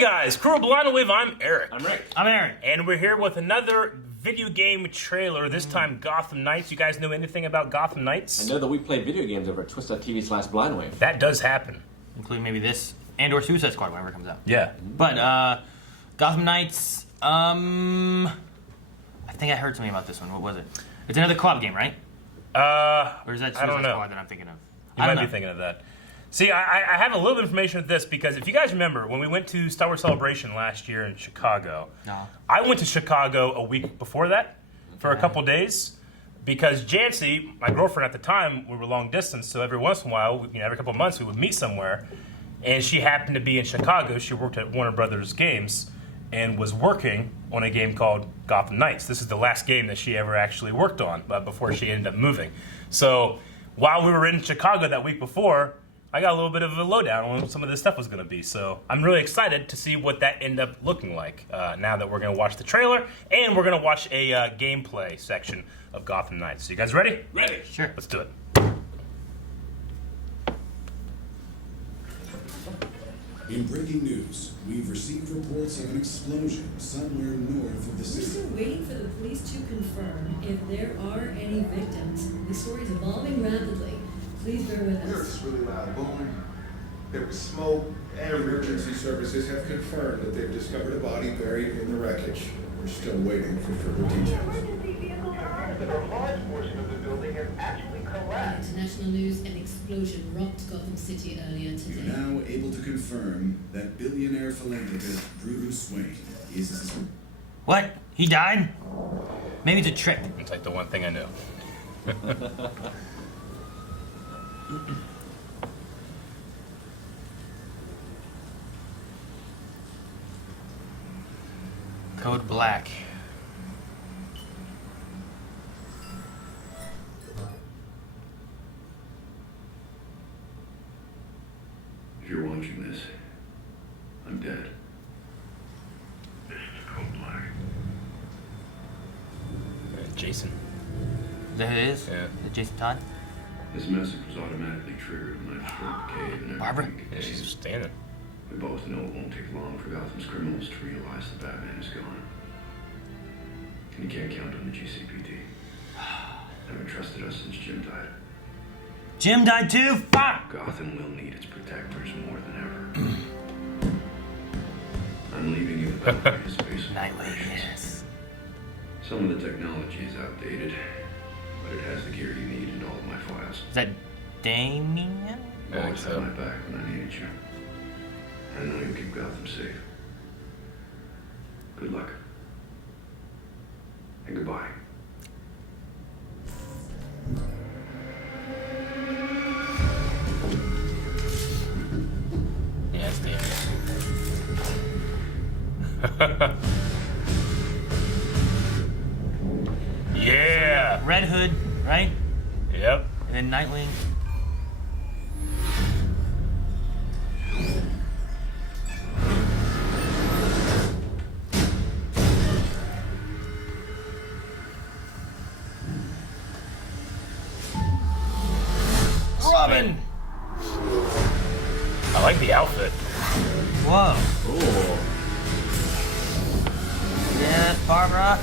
guys, Crew of Blind Wave, I'm Eric. I'm Rick. I'm Aaron. And we're here with another video game trailer, this time Gotham Knights. You guys know anything about Gotham Knights? I know that we play video games over at twitch.tv/blindwave. That does happen. Including maybe this and or Suicide Squad whenever it comes out. Yeah. But Gotham Knights, I think I heard something about this one. What was it? It's another co-op game, right? Or is that I don't Suicide know. Squad that I'm thinking of? You might be thinking of that. See, I have a little bit of information with this because if you guys remember, when we went to Star Wars Celebration last year in Chicago, I went to Chicago a week before that for a couple days because Jancy, my girlfriend at the time, we were long distance, so every once in a while, every couple of months, we would meet somewhere, and she happened to be in Chicago. She worked at Warner Brothers Games and was working on a game called Gotham Knights. This is the last game that she ever actually worked on before she ended up moving. So while we were in Chicago that week before, I got a little bit of a lowdown on what some of this stuff was going to be. So I'm really excited to see what that ended up looking like now that we're going to watch the trailer and we're going to watch a gameplay section of Gotham Knights. So you guys ready? Ready. Sure. Let's do it. In breaking news, we've received reports of an explosion somewhere north of the We're city. still waiting for the police to confirm if there are any victims. The story's evolving rapidly. Please bear with There was us. this really loud booming. There was smoke. Emergency services have confirmed that they've discovered a body buried in the wreckage. We're still waiting for further details. A large portion of the building has actually collapsed. International news: an explosion rocked Gotham City earlier We're today. now able to confirm that billionaire philanthropist Bruce Wayne is... What? He died? Maybe it's a trick. It's like the one thing I know. Code Black. If you're watching this, I'm dead. This is Code Black. Jason. Is that who it is? Yeah. Is it Jason Todd? This message was automatically triggered when I destroyed the cave and Barbara? everything. Yeah, she's standing. We both know it won't take long for Gotham's criminals to realize that Batman is gone. And you can't count on the GCPD. Haven't trusted us since Jim died. Jim died too? Fuck! Gotham will need its protectors more than ever. I'm leaving you the Belgrade space Nightwing, operations. yes. Some of the technology is outdated, but it has the gear you need in all of my files. Is that Damien? I think Always had so. my back when I needed you. I know you'll keep Gotham safe. Good luck. And goodbye. Yeah, it's Damien. Yeah. Red Hood, right? Yep. And then Nightwing. Robin! I like the outfit. Whoa. Cool. Yes, Barbara.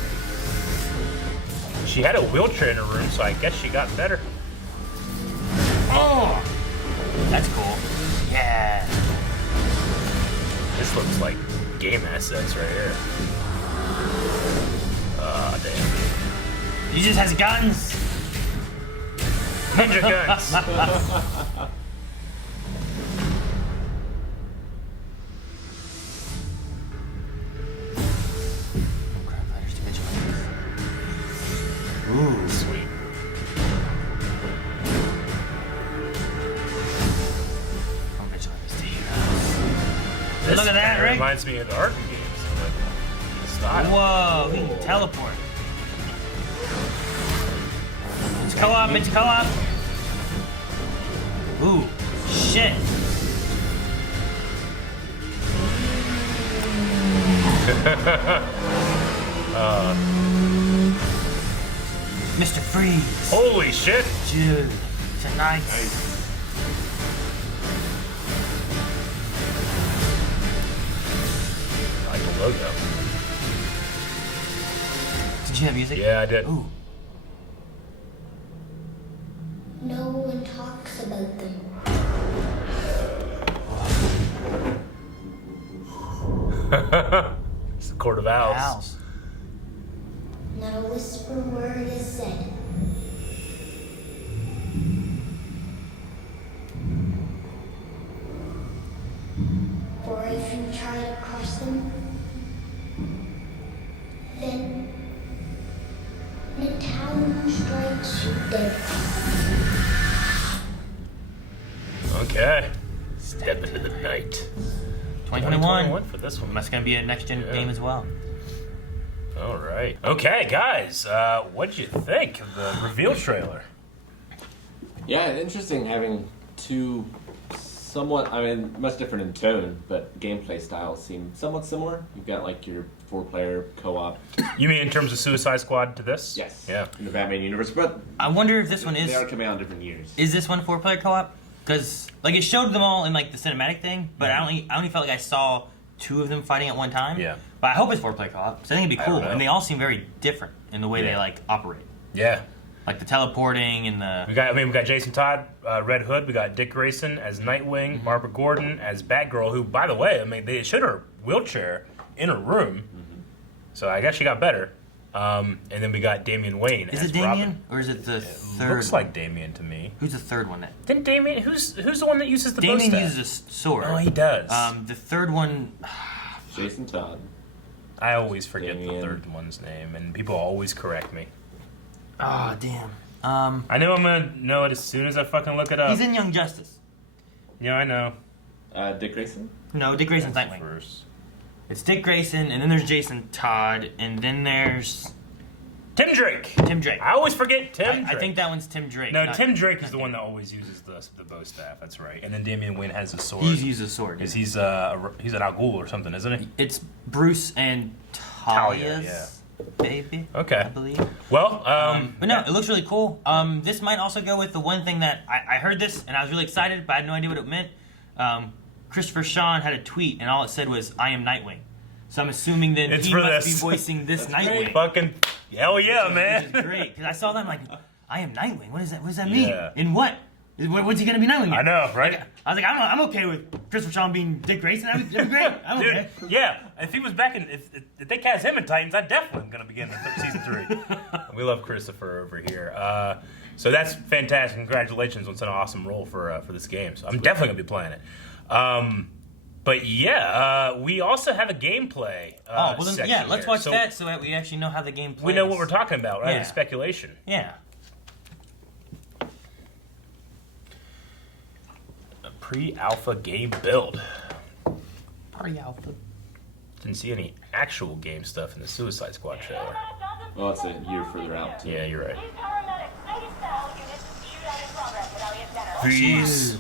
She had a wheelchair in her room, so I guess she got better. Oh! That's cool. Yeah. This looks like game assets right here. Ah, damn. He just has guns. Ninja guns. Crime fighters to vigilantes. Ooh. Sweet. From vigilantes to heroes. This Look at that, kinda Rick. reminds me of the Arkham games. Like, style. Whoa, he can teleport. It's co-op, it's co-op. Ooh, shit. Mr. Freeze. Holy shit! Dude, tonight. logo. Did you have music? Yeah, I did. Ooh. No one talks about them. It's the Court of Owls. Owls. Not a whisper word is said. For if you try to cross them, then the town strikes you dead. Okay. Step into the night. 2021. For this one. That's gonna be a next gen game as well. All right. Okay, guys. What'd you think of the reveal trailer? Yeah, interesting having two somewhat, I mean, much different in tone, but gameplay styles seem somewhat similar. You've got like your 4-player co-op. You mean in terms of Suicide Squad to this? Yes. Yeah. In the Batman universe, but I wonder if this one they is. are coming out in different years. Is this one 4-player co-op? Because like it showed them all in like the cinematic thing, but I only felt like I saw 2 of them fighting at one time. Yeah. But I hope it's 4-player co-op. So I think it'd be I cool, don't know. and they all seem very different in the way they like operate. Yeah. Like the teleporting and the. We got Jason Todd, Red Hood. We got Dick Grayson as Nightwing. Barbara Gordon as Batgirl, who, by the way, I mean, they showed her wheelchair in her room. So I guess she got better. And then we got Damian Wayne Is as it Damien Robin. or is it the third? Looks like Damian to me. Who's the third one? That Then Damian, who's the one that uses the bow Damien staff? uses a sword. Oh, he does. The third one. Jason Todd. I always forget Damian. the third one's name, and people always correct me. Oh damn. I know I'm gonna know it as soon as I fucking look it up. He's in Young Justice. Yeah, I know. Dick Grayson? No, Dick Grayson's Nightwing. First. It's Dick Grayson, and then there's Jason Todd, and then there's Tim Drake. Tim Drake. I always forget Tim I Drake. think that one's Tim Drake. No, not- Tim Drake is the one that always uses the bow staff. That's right. And then Damian Wayne has a sword. He's used a sword. Because he's an Al Ghul or something, isn't he? It's Bruce and Talia's baby. Okay. I believe. Well, But no, it looks really cool. This might also go with the one thing that I heard this and I was really excited, but I had no idea what it meant. Christopher Sean had a tweet and all it said was, "I am Nightwing." So I'm assuming then It's he for must this. be voicing this Nightwing. fucking hell yeah, man. Which is great because I saw that I'm like, "I am Nightwing." What does that mean? Yeah. In what? What's he gonna be Nightwing in? I know, right? Like, I was like, I'm okay with Christopher Sean being Dick Grayson. That'd be great. I'm Dude, okay. yeah. If he was back in, if they cast him in Titans, I definitely am gonna begin season 3. We love Christopher over here. So that's fantastic. Congratulations on such an awesome role for this game. So I'm definitely gonna be playing it. But yeah, we also have a gameplay. Well then, section yeah, let's here. watch So that so that we actually know how the game plays. we know what we're talking about, right? Yeah. It's speculation. Yeah. A pre-alpha game build. Pre-alpha. Didn't see any actual game stuff in the Suicide Squad trailer. Well, it's a year further out, too. Yeah, you're right. These paramedics, 90 style units, shootout in progress at Elliott Center. Jeez. Too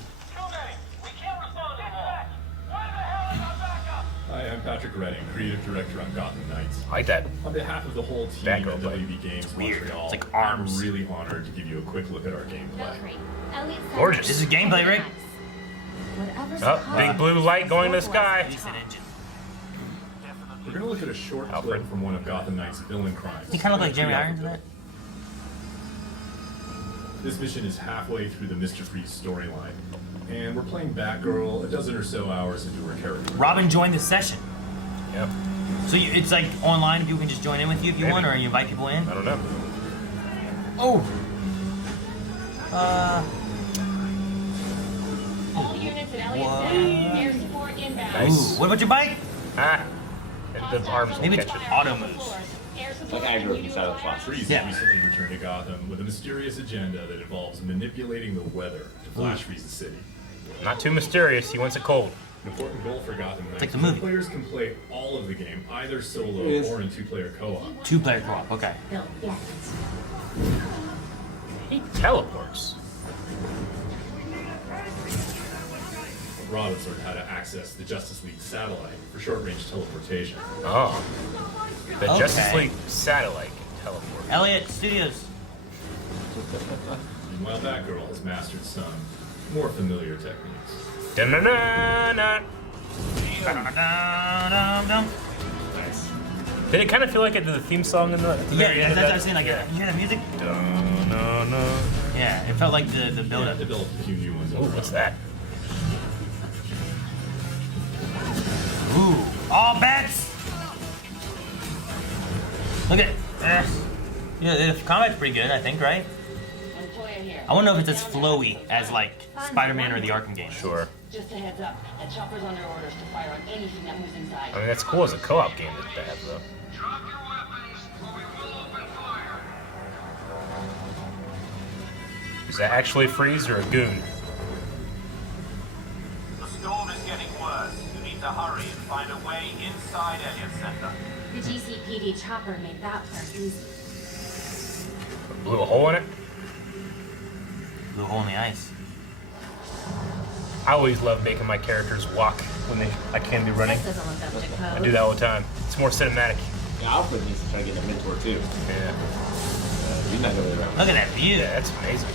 many. We can't respond anymore. Where the hell is our backup? Hi, I'm Patrick Redding, creative director on Gotham Knights. I like that. On behalf of the whole team Batgirl at fight. WB Games weird. Montreal, It's like arms. I'm really honored to give you a quick look at our gameplay. Gorgeous. This is gameplay, Rick. Oh, big blue light going to the sky. Decent engine. We're going to look at a short Alfred. clip from one of Gotham Knights' villain crimes. He kind of look like Jeremy Pre-alpha Irons in build. that. This mission is halfway through the Mr. Freeze storyline, and we're playing Batgirl a dozen or so hours into her character. Robin joined the session. Yep. So it's like online, people can just join in with you if you Maybe. want, or you invite people in. I don't know. Oh. All units at Elliott Center, air support inbound. Nice. Ooh, what about your bike? Ah. And the arms will Maybe it's catch it. auto moves. Air It's support like aggro from continuing Silent on Fox. Freeze Yeah. recently returned to Gotham with a mysterious agenda that involves manipulating the weather to flash freeze the city. Not too mysterious. He wants it cold. An important goal for Gotham Knights like the is that movie. players can play all of the game, either solo Yes. or in two-player co-op. 2-player co-op. Okay. He teleports. Robin's learned how to access the Justice League satellite for short-range teleportation. Oh. The Okay. Justice League satellite can teleport. Elliott Studios. Meanwhile, Batgirl has mastered some more familiar techniques. Dun-dun-dun-dun. Dum-dum-dum-dum. Did it kind of feel like it did the theme song in the Yeah, very end that's of what I was saying. Like, yeah. you hear the music? No. Yeah, it felt like the Yeah, build-up. they built a few new ones. Ooh, what's that? Ooh, all bets. Look at yeah, the combat's pretty good, I think, right? I want to know if it's as flowy as like Spider-Man or the Arkham games. Sure. Just a heads up, the chopper's under orders to fire on anything that moves inside. I mean, that's cool as a co-op game that they have, though. Drop your weapons, or we will open fire. Is that actually Freeze or a goon? The storm is getting worse. You need to hurry and find a way inside Elliott Center. The GCPD chopper made that part easy. Blew a hole in it? Blew a hole in the ice. I always love making my characters walk when I can be running. This doesn't look up to I code. do that all the time. It's more cinematic. Yeah, Alfred needs to try to get a mentor too. Yeah. He's not really around. Look at that view. Yeah, that's amazing.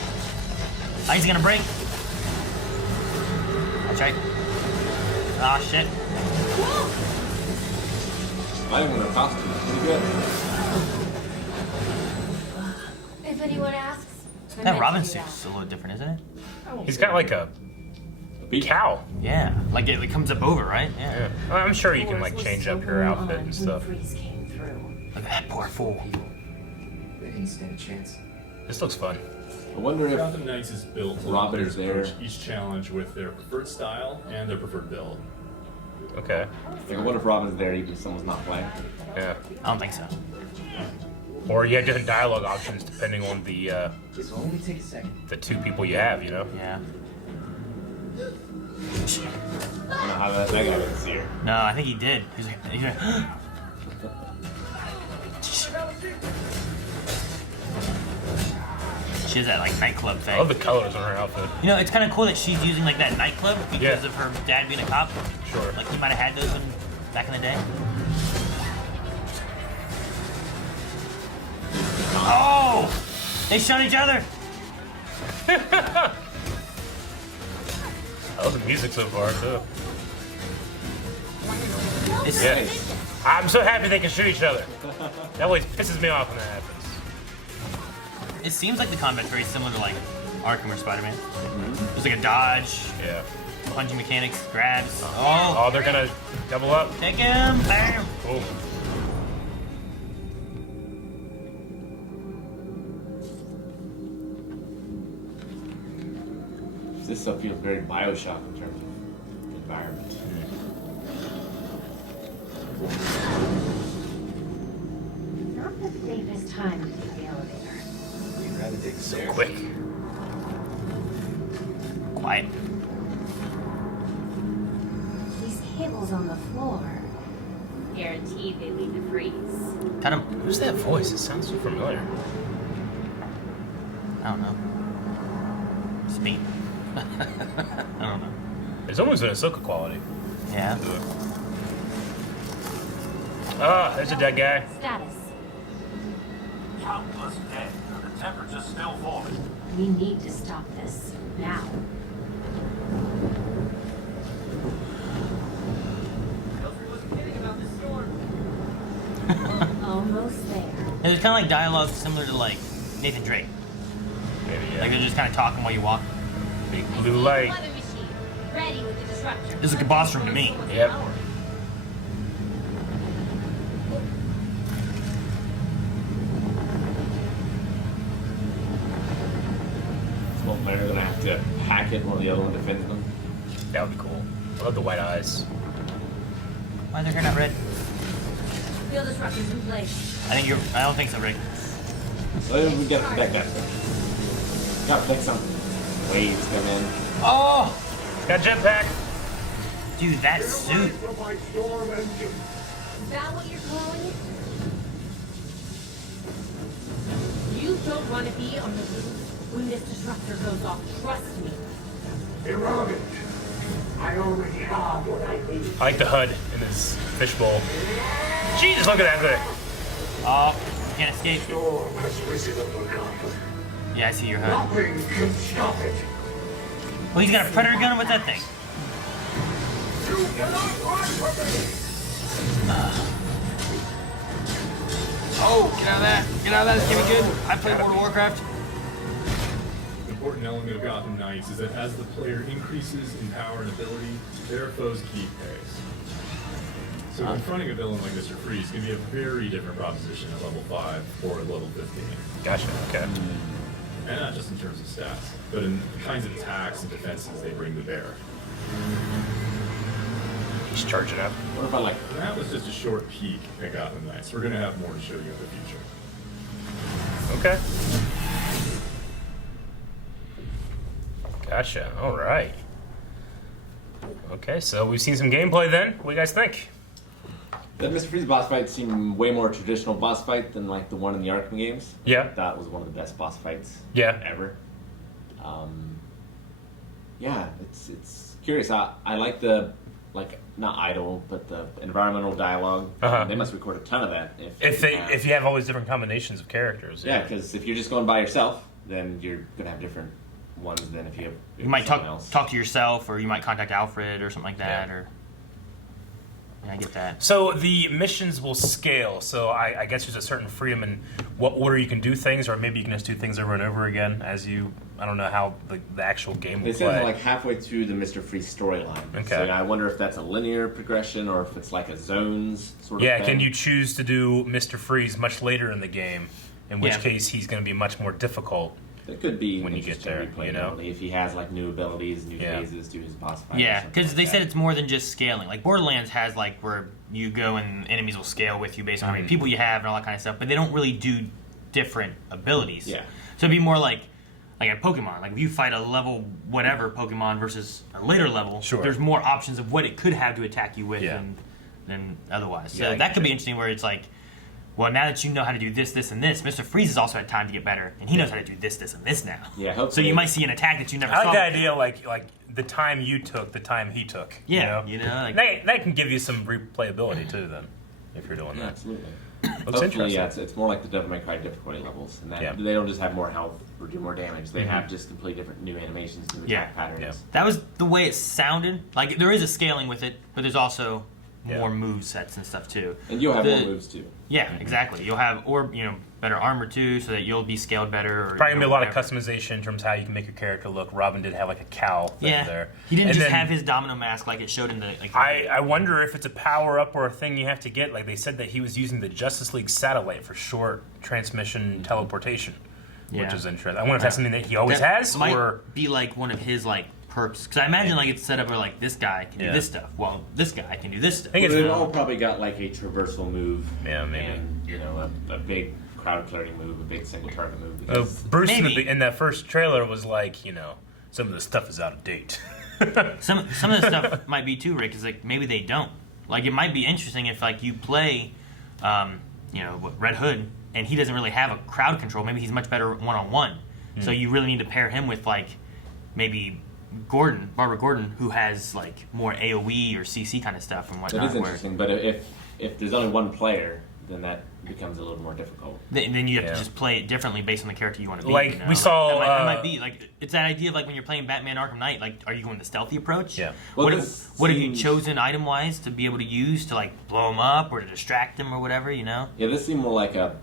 Ice gonna break. That's right. Ah, shit. Not even their costume. Pretty good. If anyone asks, I That meant Robin to do suit's a little different, isn't it? He's got like a cow. Yeah, like it comes up over, right? Yeah. I'm sure you can like change up your outfit and stuff. Freeze came through. Look at that poor fool. They didn't stand a chance. This looks fun. I wonder if Gotham Knights is built to let Robin's players there. approach each challenge with their preferred style and their preferred build. Okay. Like, I wonder if Robin's there even if someone's not playing. Yeah. I don't think so. Or you have different dialogue options depending on the This will only take a second. the two people you have, you know? Yeah. I don't know how that guy didn't see her. No, I think he did. He's like she has that like nightclub I thing. love the colors on her outfit. You know, it's kind of cool that she's using like that nightclub because Yeah. of her dad being a cop. Sure. Like he might have had those when, back in the day. Oh! They shot each other! I love the music so far, too. It's, Yeah. I'm so happy they can shoot each other. That always pisses me off when that happens. It seems like the combat's very similar to like Arkham or Spider-Man. There's like a dodge, Yeah. punching mechanics, grabs. Oh, they're gonna double up. Take him! Bam! Oh. This stuff feels very Bioshock in terms of environment. Not the safest time to take the elevator. You'd rather take the stairs. Quick. Quiet. These cables on the floor. Guaranteed they lead to freeze. Cut him. Who's that voice? It sounds so familiar. I don't know. It's me. I don't know. It's almost an Ahsoka quality. Yeah. Ah, there's a dead guy. Status. Countless dead. The temperature's still falling. We need to stop this. Now. Almost there. Yeah, there's kind of like dialogue similar to like Nathan Drake. Maybe, yeah. Like they're just kind of talking while you walk. Big blue light. Weather machine. Ready with the disruptor. This is like a boss room to me. Yep. Small player gonna have to hack it while the other one defends them. That would be cool. I love the white eyes. Why is their hair not red? Field disruptors in place. I don't think so, Rick. So we gotta protect that thing. Gotta protect some waves come in. Oh! Got a jetpack. Dude, that suit. Is that what you're calling it? You don't want to be on the roof when this disruptor goes off. Trust me. Irrelevant. I already have what I need. I like the HUD in this fishbowl. Jesus, look at that thing. Oh, you can't escape. Storm has risen over Gotham. Yeah, I see your HUD. Nothing can stop it. Oh, he's got a predator gun? What's that thing? You cannot run from me. Get out of that. Get out of that. It's gonna be good. I played World of Warcraft. An important element of Gotham Knights is that as the player increases in power and ability, their foes keep pace. So confronting a villain like Mr. Freeze can be a very different proposition at level 5 or at level 15. Gotcha. Okay. And not just in terms of stats, but in the kinds of attacks and defenses they bring to bear. He's charging up. What if I like? That was just a short peek at Gotham Knights. We're going to have more to show you in the future. Okay. Gotcha. All right. Okay, so we've seen some gameplay then. What do you guys think? The Mr. Freeze boss fight seemed way more traditional boss fight than like the one in the Arkham games. Yeah. That was one of the best boss fights. Yeah. Ever. Yeah, it's curious. I like the not idle, but the environmental dialogue. They must record a ton of that if you have all these different combinations of characters. Yeah, because if you're just going by yourself, then you're gonna have different ones than if you have. You might talk to yourself, or you might contact Alfred or something like that, or. Yeah, I get that. So the missions will scale. So I guess there's a certain freedom in what order you can do things, or maybe you can just do things over and over again as you. I don't know how the actual game will They play. said they're like halfway through the Mr. Freeze storyline. Okay. So I wonder if that's a linear progression or if it's like a zones sort of Yeah, thing. can you choose to do Mr. Freeze much later in the game? In which case he's going to be much more difficult. It could be when you get there, you know. If he has like new abilities, new phases to his boss fight. Yeah, because they said it's more than just scaling. Like Borderlands has like where you go and enemies will scale with you based on how many people you have and all that kind of stuff, but they don't really do different abilities. Yeah. So it'd be more like a Pokemon. Like if you fight a level whatever Pokemon versus a later level, there's more options of what it could have to attack you with than otherwise. So that could be interesting where it's like, well, now that you know how to do this, this, and this, Mr. Freeze has also had time to get better, and he knows how to do this, this, and this now. Yeah, hopefully. So you might see an attack that you never I saw. like the idea, like the time you took, the time he took. Yeah, you know, like, that can give you some replayability too. Then, if you're doing that, absolutely. Looks Hopefully, interesting. it's more like the Devil May Cry difficulty levels, and that they don't just have more health or do more damage. They have just completely different new animations, new attack patterns. Yeah. That was the way it sounded. Like there is a scaling with it, but there's also more move sets and stuff too. And you'll have more moves too. Yeah, exactly. You'll have better armor too, so that you'll be scaled better. Or, probably gonna be a lot of customization in terms of how you can make your character look. Robin did have like a cowl thing there. He didn't just have his domino mask like it showed in the. I wonder if it's a power up or a thing you have to get. Like they said that he was using the Justice League satellite for short transmission teleportation, which is interesting. I wonder if that's something that he always has, might or be like one of his perks. Because I imagine it's set up where this guy can do this stuff. Well, this guy can do this stuff. I think they've all probably got like a traversal move. Yeah, maybe. And a big crowd clearing move, a big single target move. Bruce in that first trailer was like, some of the stuff is out of date. some of the stuff might be too, Rick. Is maybe they don't. Like it might be interesting if you play, Red Hood, and he doesn't really have a crowd control. Maybe he's much better one-on-one. So you really need to pair him with maybe Barbara Gordon, who has more AoE or CC kind of stuff and whatnot. That is interesting, but if there's only one player, then that becomes a little more difficult. Then you have to just play it differently based on the character you want to be. We saw that might be it's that idea of when you're playing Batman Arkham Knight. Are you going the stealthy approach? Yeah. Well, what have you chosen item wise to be able to use to blow him up or to distract him or whatever? Yeah, this seemed more like a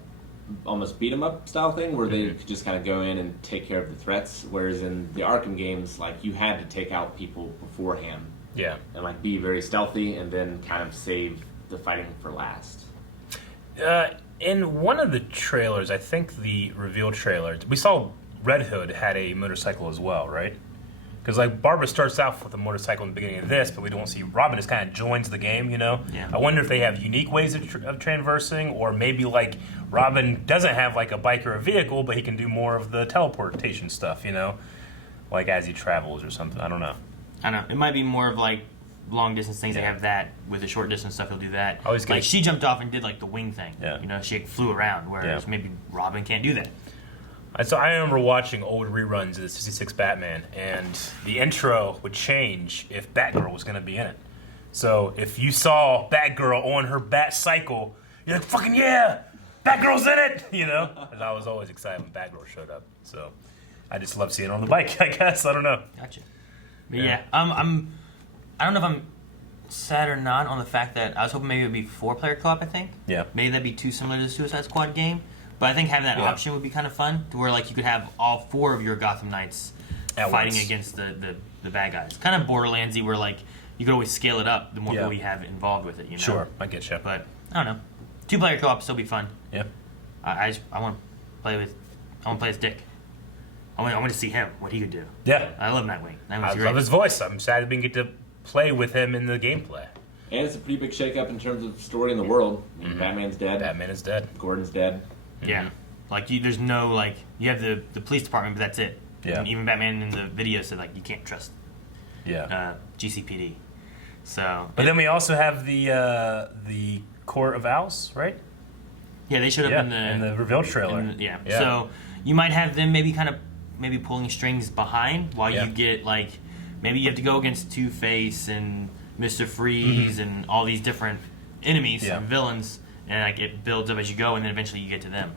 almost beat 'em up style thing where they could just kind of go in and take care of the threats, whereas in the Arkham games you had to take out people beforehand and be very stealthy and then kind of save the fighting for last. In one of the trailers, I think the reveal trailer, we saw Red Hood had a motorcycle as well, right? Because Barbara starts off with a motorcycle in the beginning of this, but we don't see Robin just kind of joins the game, Yeah. I wonder if they have unique ways of traversing, or maybe Robin doesn't have a bike or a vehicle, but he can do more of the teleportation stuff, as he travels or something. I don't know. I know. It might be more of long distance things. They have that with the short distance stuff. He'll do that. Always good. She jumped off and did the wing thing. Yeah. She flew around, whereas maybe Robin can't do that. So I remember watching old reruns of the 66 Batman, and the intro would change if Batgirl was going to be in it. So if you saw Batgirl on her Bat Cycle, you're like, fucking yeah, Batgirl's in it, And I was always excited when Batgirl showed up. So I just love seeing it on the bike, I guess. I don't know. Gotcha. But I don't know if I'm sad or not on the fact that I was hoping maybe it would be 4-player co-op. I think. Yeah. Maybe that'd be too similar to the Suicide Squad game, but I think having that option would be kind of fun, to where like you could have all 4 of your Gotham Knights fighting against the bad guys. Kind of Borderlandsy, where like you could always scale it up the more people you have involved with it. You know. Sure, I get you. But I don't know. 2-player co-op still be fun. Yeah. I want to play as Dick. I want to see him, what he could do. Yeah. I love Nightwing. I love his voice. I'm sad that we didn't get to play with him in the gameplay. And it's a pretty big shakeup in terms of story in the world. Batman's dead. Batman is dead. Gordon's dead. Yeah. Like, there's no, like, you have the police department, but that's it. Yeah. And even Batman in the video said, like, you can't trust GCPD. So. But then we also have the Court of Owls, right? Yeah, they showed up in the reveal trailer. Yeah. So you might have them maybe pulling strings behind while you get, like, maybe you have to go against Two-Face and Mr. Freeze and all these different enemies and villains, and like it builds up as you go, and then eventually you get to them.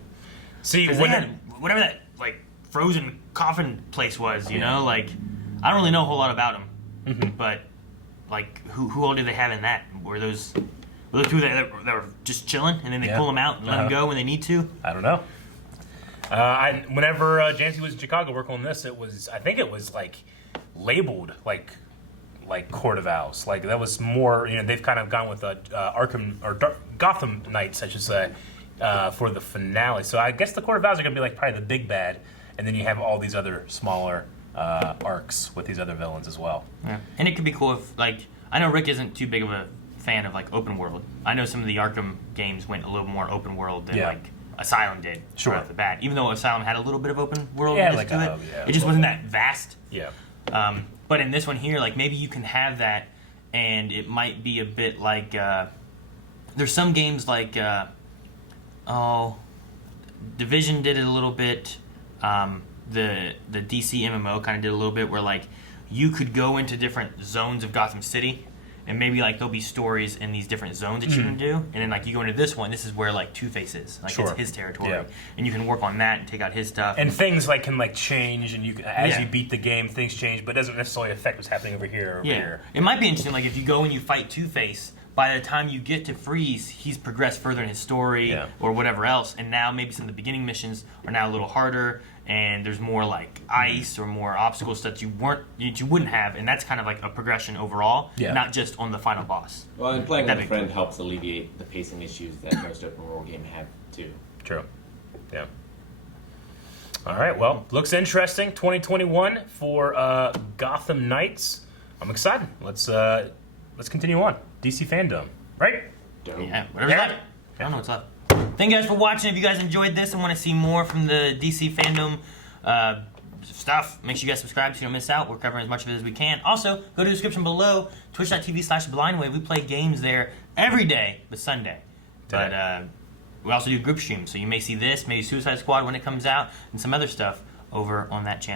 See, whatever that like frozen coffin place was, you know, like I don't really know a whole lot about them, but like who all did they have in that? Were those two that were just chilling, and then they pull them out and let them go when they need to? I don't know. Whenever Jancy was in Chicago working on this, I think it was like labeled like Court of Owls. Like that was more, you know, they've kind of gone with Gotham Knights, I should say, for the finale. So I guess the Court of Owls are going to be like probably the big bad, and then you have all these other smaller arcs with these other villains as well. Yeah, and it could be cool if, like, I know Rick isn't too big of a fan of like open world. I know some of the Arkham games went a little more open world than like Asylum did right off the bat. Even though Asylum had a little bit of open world to it, it just wasn't that vast. Yeah. But in this one here, like maybe you can have that, and it might be a bit like there's some games like Division did it a little bit. The DC MMO kind of did a little bit where like you could go into different zones of Gotham City, and maybe like there'll be stories in these different zones that you can do, and then like you go into this one, this is where like Two-Face is, like it's his territory, and you can work on that and take out his stuff. And things like can like change, and you can, as you beat the game, things change, but it doesn't necessarily affect what's happening over here. Or over here. It might be interesting, like if you go and you fight Two-Face, by the time you get to Freeze, he's progressed further in his story or whatever else, and now maybe some of the beginning missions are now a little harder, and there's more like ice or more obstacles that you wouldn't have, and that's kind of like a progression overall, not just on the final boss. Well, and playing with a friend helps alleviate the pacing issues that most open world game have too. True. Yeah. All right. Well, looks interesting. 2021 for Gotham Knights. I'm excited. Let's continue on. DC fandom, right? Yeah. Whatever's left. I don't know what's left. Thank you guys for watching. If you guys enjoyed this and want to see more from the DC fandom stuff, make sure you guys subscribe so you don't miss out. We're covering as much of it as we can. Also, go to the description below, twitch.tv/blindwave. We play games there every day but Sunday. But we also do group streams, so you may see this, maybe Suicide Squad when it comes out, and some other stuff over on that channel.